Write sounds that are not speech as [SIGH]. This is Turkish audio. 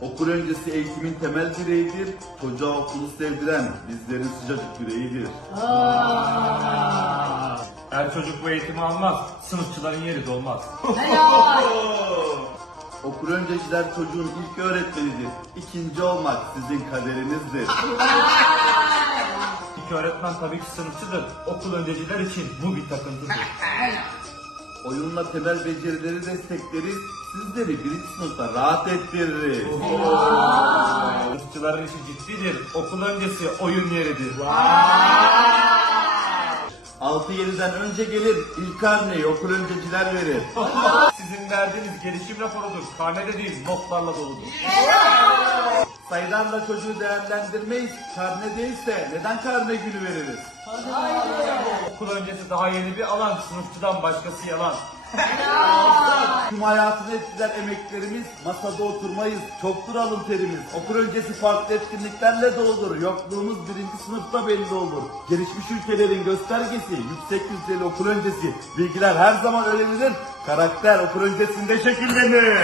Okul öncesi eğitimin temel direğidir. Çocuğa okulu sevdiren bizlerin sıcacık yüreğidir. Her çocuk bu eğitimi almaz. Sınıfçıların yeri dolmaz. [LAUGHS] Okul önceciler çocuğun ilk öğretmenidir. İkinci olmak sizin kaderinizdir. İlk öğretmen tabii ki sınıfçıdır. Okul önceciler için bu bir takıntıdır. Oyunla temel becerileri destekleriz. Sizleri birinci sınıfta rahat ettiririz. Sınıfçıların işi ciddidir. Okul öncesi oyun yeridir. 6-7'den önce gelir ilk karneyi okul önceciler verir. Sizin verdiğiniz gelişim raporudur. Karnede değil notlarla doludur. Sayıdan da çocuğu değerlendirmeyiz. Karne değilse neden karne günü veririz? Okul öncesi daha yeni bir alan. Sınıfçıdan başkası yalan. Tüm hayatını etkiler emeklerimiz, masada oturmayız, çoktur alın terimiz. Okul öncesi farklı etkinliklerle doludur. Yokluğumuz birinci sınıfta belli olur. Gelişmiş ülkelerin göstergesi, yüksek yüzdeli okul öncesi. Bilgiler her zaman öğrenilir, karakter okul öncesinde şekillenir.